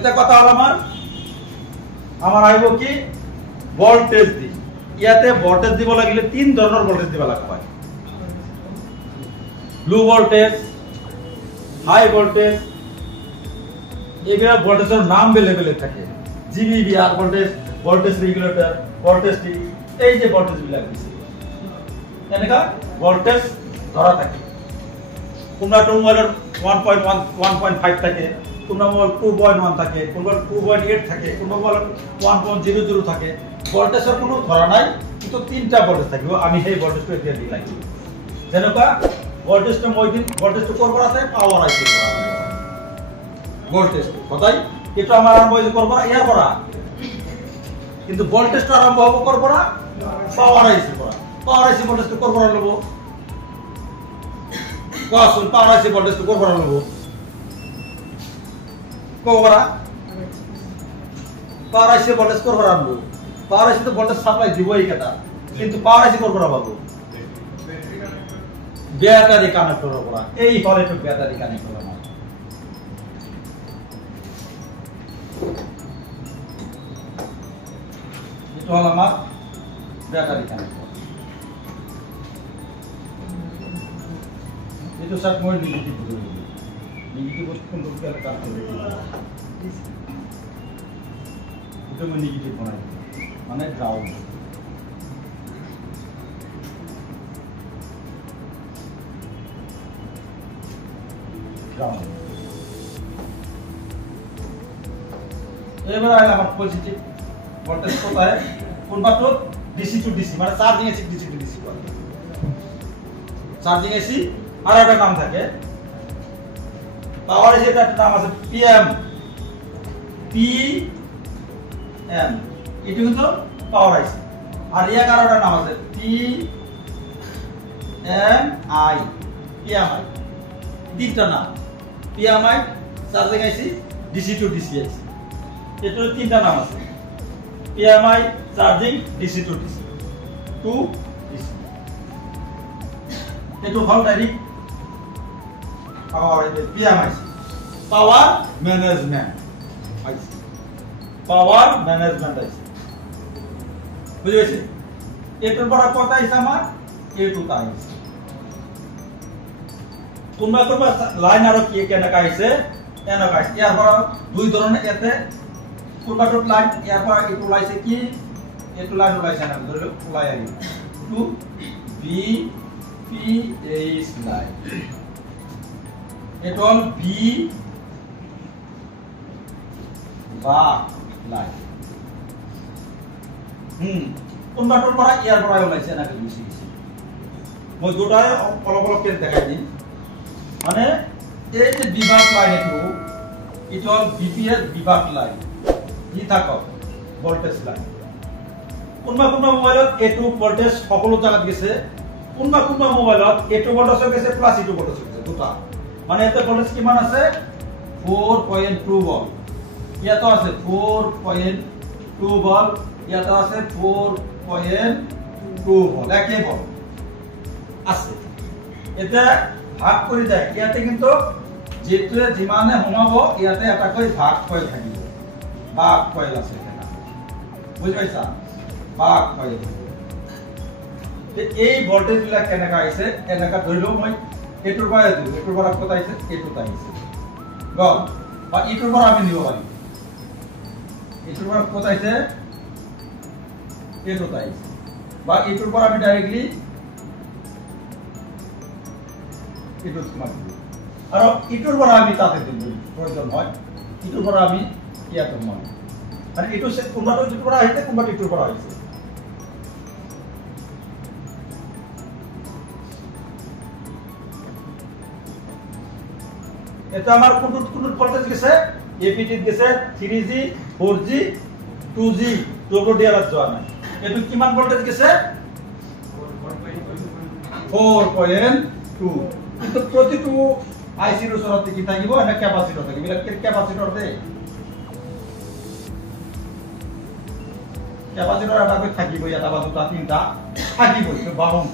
এটা কথা হল আমার আইব কি ভোল্টেজ দি ইয়াতে ভোল্টেজ দিব লাগিলে তিন ধরনের ভোল্টেজ দিব লাগবে লো ভোল্টেজ হাই ভোল্টেজ এগুলা ভোল্টেজের নাম বেলেবেলে থাকে জিবিবিআর ভোল্টেজ ভোল্টেজ রেগুলেটর ভোল্টেজ টি এই যে ভোল্টেজ গুলা দিছে এনেকা ভোল্টেজ ধরা থাকে কোনটা মোবাইলের 1.1 1.5 থাকে কোনটা মোবাইল 2.1 থাকে কোনটা 2.8 থাকে কোনটা মোবাইল 1.00 থাকে ভোল্টেজের কোনো ধরা নাই কিন্তু তিনটা ভোল্টেজ থাকবে আমি সেই ভোল্টেজটা দিয়ে দিলাই যেনকা ভোল্টেজটা মইদিন ভোল্টেজটা করব আছে পাওয়ার আইছে ভোল্টেজ কথাই এটা আমার আরম্ভ হইছে করব না ইয়ার পড়া কিন্তু ভোল্টেজটা আরম্ভ হবে করব না পাওয়ার আইছে পড়া পাওয়ার আইছে ভোল্টেজটা করব না লব কোন পাওয়ার আইছে ভোল্টেজটা করব না লব কোবরা পাওয়ার আইছে ভোল্টেজ করব না লব পাওয়ার আইছে তো ভোল্টেজ সাপ্লাই দিবই কথা কিন্তু পাওয়ার আইছে করব না বাবু ব্যাটারি কানেক্ট করা এই হলে তো ব্যাটারি কানেক্ট করা না এটা হলো আমার ব্যাটারি কানেক্ট করা এটা সব মই নেগেটিভ কোন রকম কাজ করে এটা মই নেগেটিভ বানাই মানে গ্রাউন্ড এবার আইলাম আমার পজিটিভ ভোল্টেজ কোথায় কোন বাটো ডিসি টু ডিসি মানে charging AC DC to DC করে চার্জিং এসি আর একটা নাম থাকে পাওয়ার এসি একটা নাম আছে পিএম পিএম এটা কিন্তু পাওয়ার এসি আর এর আরেকটা নাম আছে পিএমআই পিএমআই তিনটা নাম PMI charging IC DC to DC IC এটার তিনটা নাম আছে PMI charging DC to DC to DC এটো হল direct power PMI power management IC power management IC বুঝেছে এটার বড় কথা আইসি আমার এটু তা আইসি তোমরা তোমরা লাইন আর কি কেন কাইছে এনা কাইছে ইয়ার পর দুই ধরনের এতে কোনটা ডট লাইন ইয়ার পর একটু লাইছে কি একটু লাইন লাইছে না ধরে লাই I to B P H line এটা হল বি বা লাইন কোনটা ডট পড়া ইয়ার পর লাইছে না কি বেশি মই দুটায় অলপ অলপ কে দেখাই দিই মানে এই যে বিভাগ লাইন এটা হল বিপিএস বিভাগ লাইন ই থাকো ভোল্টেজ লাইন কোনবা মোবাইলত এটু ভোল্টেজ সকলো জায়গাত গেছে কোনবা মোবাইলত এটু ভোল্টেজ গেছে প্লাস এটু ভোল্টেজ গেছে দুটা মানে এতে ভোল্টেজ কিমান আছে 4.2 ভোল্ট ইয়াতো আছে 4.2 ভোল্ট ইয়াতো আছে 4.2 ভোল্ট একই ভোল্ট আছে এটা ভাগ কৰি যায় ইয়াতে কিন্তু যেটোৱে যিমানে হোমাবো ইয়াতে এটা কই ভাগ কইল থাকিব ভাগ কইল আছে এটা বুঝি পাইছা ভাগ কইল তে এই ভোল্টেজ বিলাক কেনেকা আইছে এনেকা ধৰিলো মই এটুৰ পৰা এটুৰ পৰা কত আইছে এটুত আইছে গল বা এটুৰ পৰা আমি নিব পাৰি এটুৰ পৰা কত আইছে এটুত আইছে বা এটুৰ পৰা আমি ডাইৰেক্টলি এটুত মাৰি আর ইটুর পর আমি তাতে দিব প্রয়োজন হয় ইটুর পর আমি ইয়াতে মারি মানে ইটু সে কোনবাটো ইটুর পর আইছে কোনবাটো ইটুর পর আইছে এটা আমার কোন ভোল্টেজ গেছে এপিটি গেছে 3G 4G 2G ডব্লিউডিআর এর জন্য এটু কিমান ভোল্টেজ গেছে 4.2 কিন্তু প্রতিটু আইসির ওচৰতে কি থাকিব এটা ক্যাপাসিটর থাকিব এটা ক্যাপাসিটর দে ক্যাপাসিটর এটা কই থাকিব এটা বা দুটা তিনটা থাকিব তো বাহন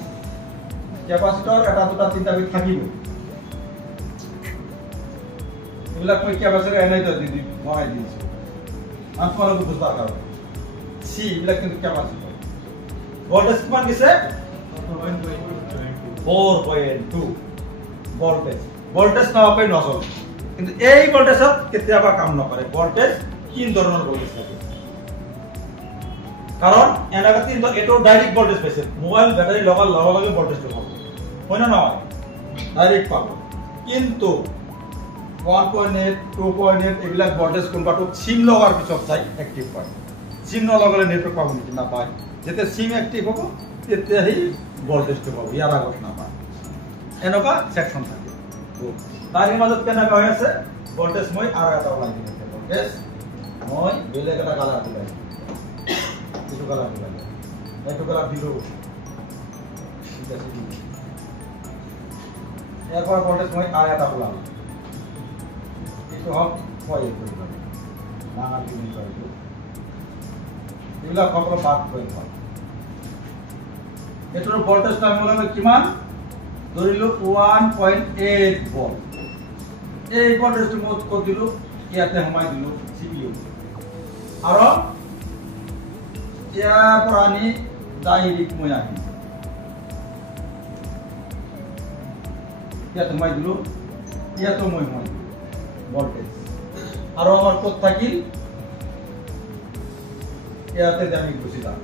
ক্যাপাসিটর এটা দুটা তিনটা কই থাকিব এবিলাক মই কেপাচিটৰ এনাই দি বনাই দিছো আৰু তোমালোকে বুঝাৰ কাৰণে সি এবিলাক কিন্তু কেপাচিটৰ ভোল্টেজ কিমান দিছে 4.2 ভোল্টেজ ভোল্টেজ নাপাই নচলে কিন্তু এই ভোল্টেজত কেতিয়াবা কাম নকৰে ভোল্টেজ তিন ধৰণৰ ভোল্টেজ থাকে কারণ এনেকা তিন এটো ডাইরেক্ট ভোল্টেজ পাইছে মোবাইল ব্যাটারি লগার লগে ভোল্টেজটো পাবো হয় না নয় ডাইরেক্ট পাবো কিন্তু 1.8 2.8 এবিলাক ভোল্টেজ কোনবাটো সিম লগার পিছত চাই অ্যাক্টিভ পায় সিম নলগালে নেটওয়ার্ক পাবো নাকি না পায় যেতে সিম অ্যাক্টিভ হবো তেতে এই ভোল্টেজটো পাবো ইয়ার আগত না পায় এনেকা সেকশন থাকে তার মাজত কেনেকা হৈ আছে ভোল্টেজ মই আর এটা ওলাই দিম ভোল্টেজ মই বেলেগ এটা কালার দিলাই itu kalah biru এরপর ভোল্টেজ মই আর এটা বলাম itu হক কয় করব না না তুমি করব এগুলা কত পার্ট করব এটার ভোল্টেজটা মূলত কিমান ধরিলো 1.8 ভোল্ট এই ভোল্টেজটো মত কত দিলো ইয়াতে হমাই দিলো সিপিইউ আর ইয়াৰ পৰা আমি ডাইৰেক্ট মই আহিম ইয়াত মই দিলো ইয়াতো মই ভোল্টেজ আৰু আমাৰ ক'ত থাকিল ইয়াতে আমি গুচি যাম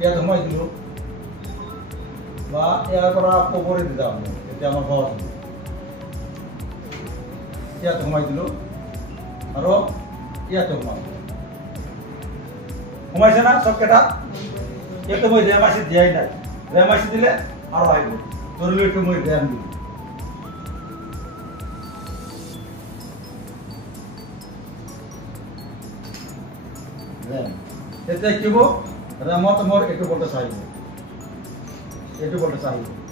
ইয়াত মই দিলো বা ইয়াৰ পৰা ওপৰে দি যাম এতিয়া আমাৰ ঘৰ ইয়াত মই দিলো আৰু ইয়াতে সোমাইছে না সব কেটা ইয়াতে মই ৰেমাইছি দিয়াই নাই ৰেমাইছি দিলে আৰু আহিব ধৰিলো এইটো মই ৰেম দিলো ৰেম এতিয়া কি হ'ব ৰেমত মোৰ এইটো ভোল্টেজ আহিব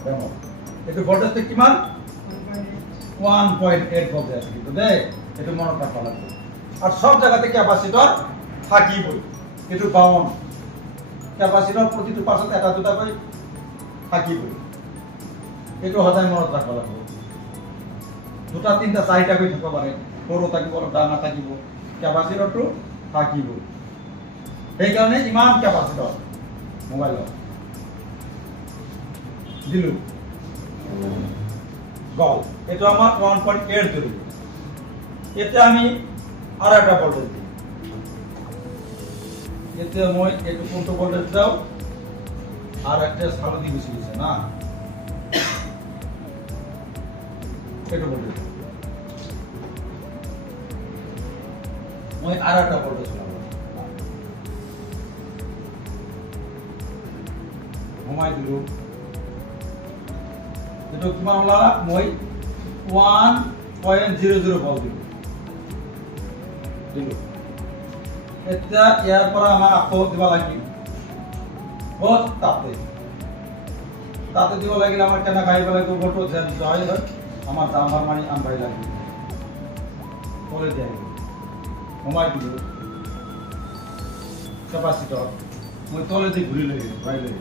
ৰেমত এইটো ভোল্টেজটো কিমান 1.8 ভোল্টেজ কিন্তু দেই এটো মনত রাখা লাগবে আর সব জায়গাতে ক্যাপাসিটর থাকিবই এটো বাউন্ড ক্যাপাসিটর প্রতিটো পাশত এটা দুটা করে থাকিবই এটো সদায় মনত রাখা লাগবে দুটা তিনটা চাৰিটা কৰি থাকিব পাৰে সৰু থাকিব ডাঙৰ থাকিব ক্যাপাসিটৰটো থাকিব এই কাৰণে ইমান ক্যাপাসিটৰ মোবাইলত দিলু গল এটো আমাৰ 1.8 ধৰিব এতে আমি আর একটা ভোল্টেজ দিই এতে মই একটু কোনটো ভোল্টেজ দাও আর একটা সালদি বেশি দিছে না একটু ভোল্টেজ মই আর একটা ভোল্টেজ লাগাবো ঘুমাই দিলো এটা কিমান হলা মই 1.00 ভোল্ট দিলো এটা ইয়াৰ পৰা আমাৰ আকৌ দিব লাগিব বহুত তাতে দিব লাগিলে আমাৰ কেনে গাইব লাগিব বটো যেন জয় হয় আমাৰ দামৰ মানি আনবাই লাগিব পরে দিয়া মোবাইল দিলো ক্যাপাসিটর মই তলে দি ঘুরি লৈ ভাই লৈ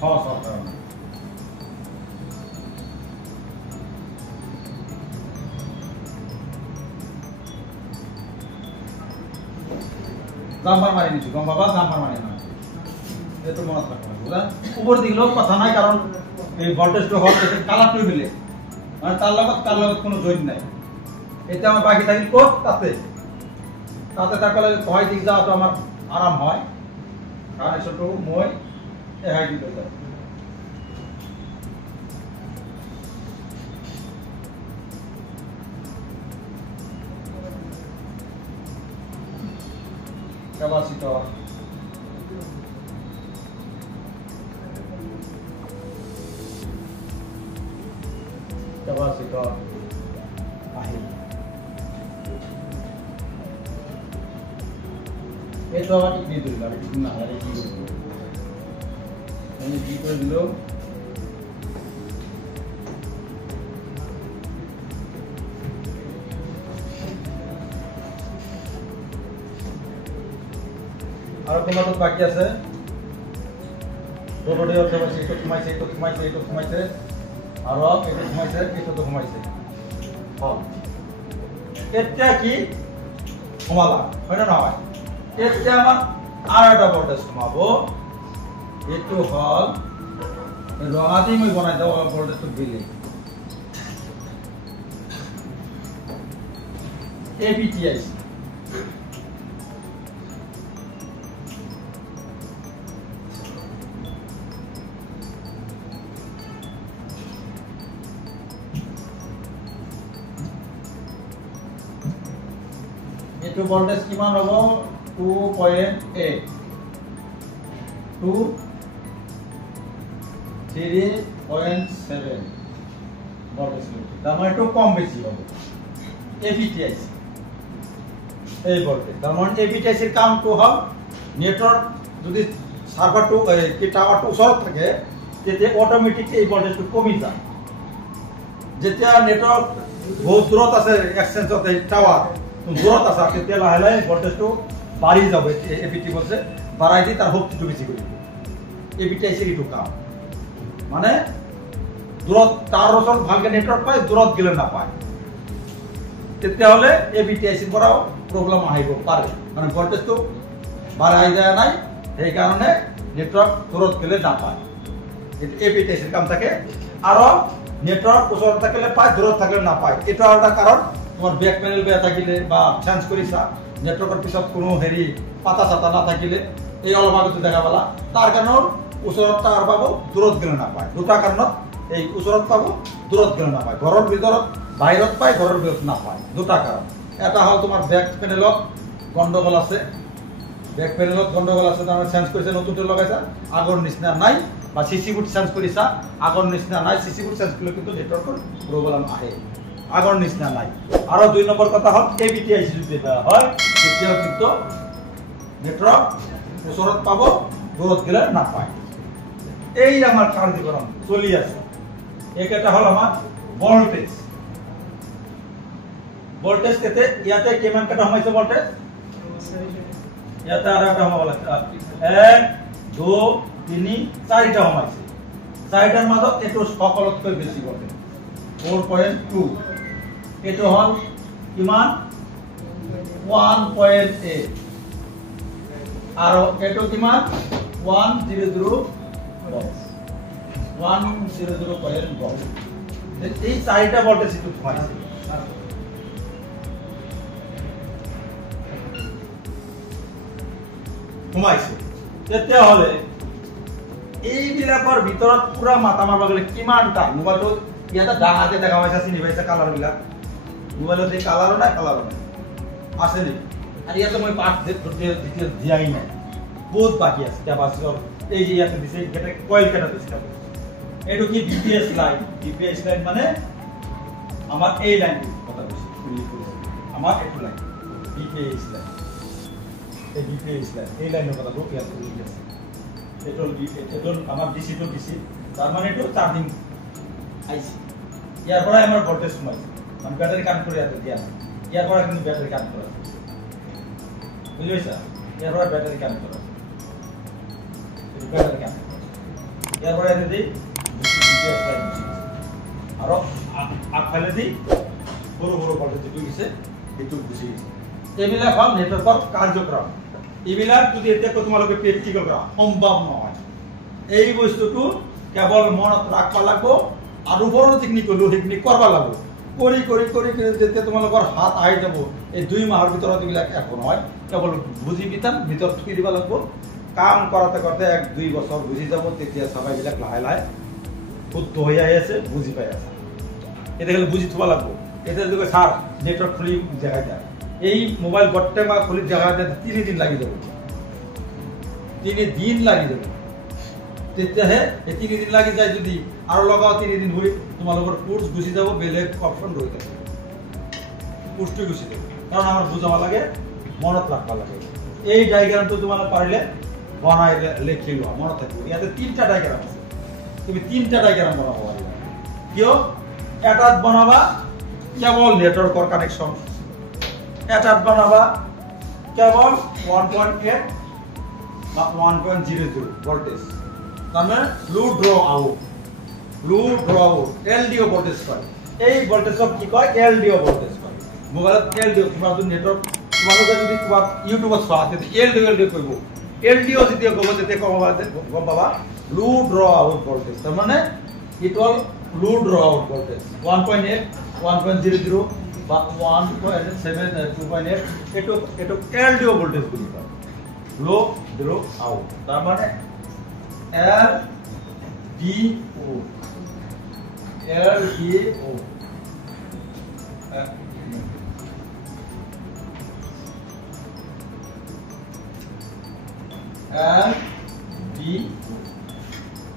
সরকার জাম্পার মারি নিছি গম বাবা জাম্পার মারি না এতো মনত রাখবা বুঝলা উপর দিলো কথা নাই কারণ এই ভোল্টেজটো হল কালারটো মিলে মানে তার লগত কোনো জয়েন নাই এটা আমার বাকি থাকি কোট তাতে থাকলে কয় দিক যাওয়া তো আমার আরাম হয় কারণ এসবটো মই এহাই দিতে যাই capacitor ahli itu apa ini dulu dari guna dari itu ini gitu dulu আর কোনটা তো বাকি আছে দুটোটি অর্থ আছে এটা কমাইছে আৰু এটা ঘুমাইছে এটাতো ঘুমাইছে হল এতিয়া কি ঘুমালা হয় না নহয় এতিয়া আমাৰ আৰু এটা ভোল্টেজ ঘুমাব এইটো হল ৰঙাটি মই বনাই দাও অলপ ভোল্টেজটো দিলে ABTS এইটো ভোল্টেজ কিমান হ'ব 2.8 2 3.7 ভোল্টেজ তার মানে একটু কম বেশি হবে ABTS এই ভোল্টেজ তার মানে ABTS এর কাম তো হল নেটওয়ার্ক যদি সার্ভার টু কি টাওয়ার টু ওচৰত থাকে তেতিয়া অটোমেটিকলি এই ভোল্টেজটো কমি যায় যেতিয়া নেটওয়াৰ্ক বহুত দূৰত আছে এক্সচেঞ্জত এই টাওয়াৰ দূৰত আছে তেতিয়া লাহে লাহে ভোল্টেজটো বাঢ়ি যাব ABT বলছে বাঢ়াই দি তাৰ শক্তিটো বেছি কৰিব ABTS এৰ এইটো কাম মানে দূৰত তাৰ ওচৰত ভালকে নেটওয়াৰ্ক পায় দূৰত গেলে না পায় তেতিয়া হলে ABTS এৰ পৰাও প্ৰবলেম আহিব পাৰে মানে ভোল্টেজটো বাঢ়াই যায় নাই এই কাৰণে নেটওয়াৰ্ক দূৰত গেলে না পায় ABTS এৰ কাম থাকে আৰু নেটওয়াৰ্ক ওচৰত থাকিলে পায় দূৰত থাকিলে না পায় এটা একটা কাৰণ তোমাৰ ব্যাক প্যানেল বেয়া থাকিলে বা চেঞ্জ কৰিছা নেটওয়াৰ্কেৰ পিছত কোনো হেৰি পাতা চাতা না থাকিলে এই অলপ আগতে দেখা পালা তাৰ কাৰণে ওচৰত তাৰ পাব দূৰত গেলে না পায় দুটা কাৰণত এই ওচৰত পাব দূৰত গেলে না পায় ঘৰৰ ভিতৰত বাহিৰত পায় ঘৰৰ ভিতৰত না পায় দুটা কারণ এটা হল তোমার ব্যাক প্যানেলত গন্ডগোল আছে ব্যাক প্যানেলত গন্ডগোল আছে তার চেঞ্জ কৰিছে নতুনটো লগাইছা আগৰ নিচিনা নাই বা সিসি বুট চেঞ্জ কৰিছা আগৰ নিচিনা নাই সিসি বুট চেঞ্জ কৰিলে কিন্তু নেটওয়াৰ্কৰ প্ৰবলেম আহে আগৰ নিচিনা নাই আৰু দুই নম্বৰ কথা হল ABTS যদি দেওয়া হয় তেতিয়া কিন্তু নেটওয়াৰ্ক ওচৰত পাব দূৰত গেলে না পায় এই আমার কার্যক্রম চলি আছে একটা হল আমার ভোল্টেজ ভোল্টেজ কেতে ইয়াতে কিমান কাটা হমাইছে ভোল্টেজ ইয়াতে আর একটা হমাব লাগছে 1 2 3 4টা হমাইছে চাৰিটাৰ মাজত এটো সকলতকৈ বেছি ভোল্টেজ 4.2 এটো হল কিমান 1.8 আৰু এটো কিমান 100 এই চাৰিটা ভোল্টেজ ইটো ঘুমাইছে ঘুমাইছে তেতিয়া হলে এইবিলাকৰ ভিতৰত পুৰা মাথা মাৰবা গলে কিমানটা মোবাইলটো ইয়াতে ডাঙাতে দেখা পাইছা চিনি পাইছা কালাৰ বিলাক মোবাইলত এই কালাৰো নাই আছে নি আৰু ইয়াতে মই পাঁচ ডিটেইলছ দিয়াই নাই বহুত বাকি আছে কেপাসিটৰ এই যে ইয়াতে দিছে এটা কয়েল কাটা দিছে এটো কি BPS লাইন মানে আমার এই লাইন কথা বলছি আমার এটো লাইন BPS লাইন এই লাইনের কথা বলছি আছে এটো আমার ডিসি টু ডিসি তার মানে এটো চার্জিং আইসি ইয়ার পরে আমার ভোল্টেজ কমাইছে আমি ব্যাটারি কানেক্ট করে আছে দিয়া ইয়ার পরে কিন্তু ব্যাটারি কানেক্ট করা বুঝছো ইয়ার পরে ব্যাটারি কানেক্ট করা ব্যাটারি কানেক্ট ইয়ার পরে যদি আর আগফালে দি বড় বড় ভোল্টেজ যেটো গিছে এটো গুছি গিছে এইবিলাক হল নেটওয়াৰ্কৰ কাৰ্যক্ৰম এইবিলাক যদি এতিয়া তোমালোকে প্ৰেক্টিকেল কৰা সম্ভৱ নহয় এই বস্তুটো কেৱল মনত ৰাখবা লাগিব আৰু বড় টেকনিক হলো টেকনিক কৰবা লাগিব কৰি যেতিয়া তোমালোকৰ হাত আহি যাব এই 2 মাহৰ ভিতৰত এইবিলাক একো নহয় কেৱল বুজি বিতান ভিতৰত থৈ দিব লাগিব কাম কৰাতে 1-2 বছৰ বুজি যাব তেতিয়া সবাইবিলাক লাহে লাহে শুদ্ধ হৈ আহি আছে বুজি পাই আছে এটা গেলে বুজি থবা লাগবো এটা যদি স্যার নেটওয়ার্ক খুলি জায়গা যায় এই মোবাইল গট্টে মা খুলি জায়গা যায় 3 দিন লাগি যাবে 3 দিন লাগি যাবে তেতিয়া হে এই 3 দিন লাগি যায় যদি আৰু লগাও 3 দিন হই তোমালোকৰ কোৰ্স গুছি যাব বেলেগ অপশন ৰৈ থাকে কোৰ্সটো গুছি যাব কাৰণ আমাৰ বুঝাবা লাগে মনত ৰাখবা লাগে এই ডায়াগ্ৰামটো তোমালোক পাৰিলে বনাই লিখি লোৱা মনত থাকিব ইয়াতে 3টা ডায়াগ্ৰাম আছে তুমি 3টা ডায়াগ্ৰাম বনাবা পাৰিবা কিয় এটাত বনাবা কেবল নেটওয়াৰ্কৰ কানেকশন এটাত বনাবা কেবল 1.8 বা 1.00 ভোল্টেজ তারমানে লোড ড্র আউট লো ড্ৰ আউট এলডিও ভোল্টেজ কয় এই ভোল্টেজক কি কয় এলডিও ভোল্টেজ কয় মোবাইলত এলডিও তোমাৰ যদি নেটৱৰ্ক তোমালোকে যদি কিবা ইউটিউবত চোৱা তেতিয়া এলডিও কৰিব এলডিও যেতিয়া ক'ব তেতিয়া গম পাবা লো ড্ৰ আউট ভোল্টেজ তাৰমানে ইট অল লো ড্ৰ আউট ভোল্টেজ 1.8 1.00 বা 1.7 2.8 এটো এলডিও ভোল্টেজ বুলি কয় লো ড্ৰ আউট তাৰমানে LDO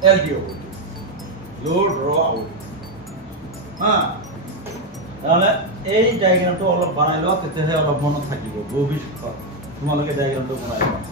LDO low draw out তাহলে এই ডায়াগ্ৰামটো অলপ বনাই লওক তেতিয়াহে অলপ মনত থাকিব ভৱিষ্যত তোমালোকে ডায়াগ্ৰামটো বনাই লওক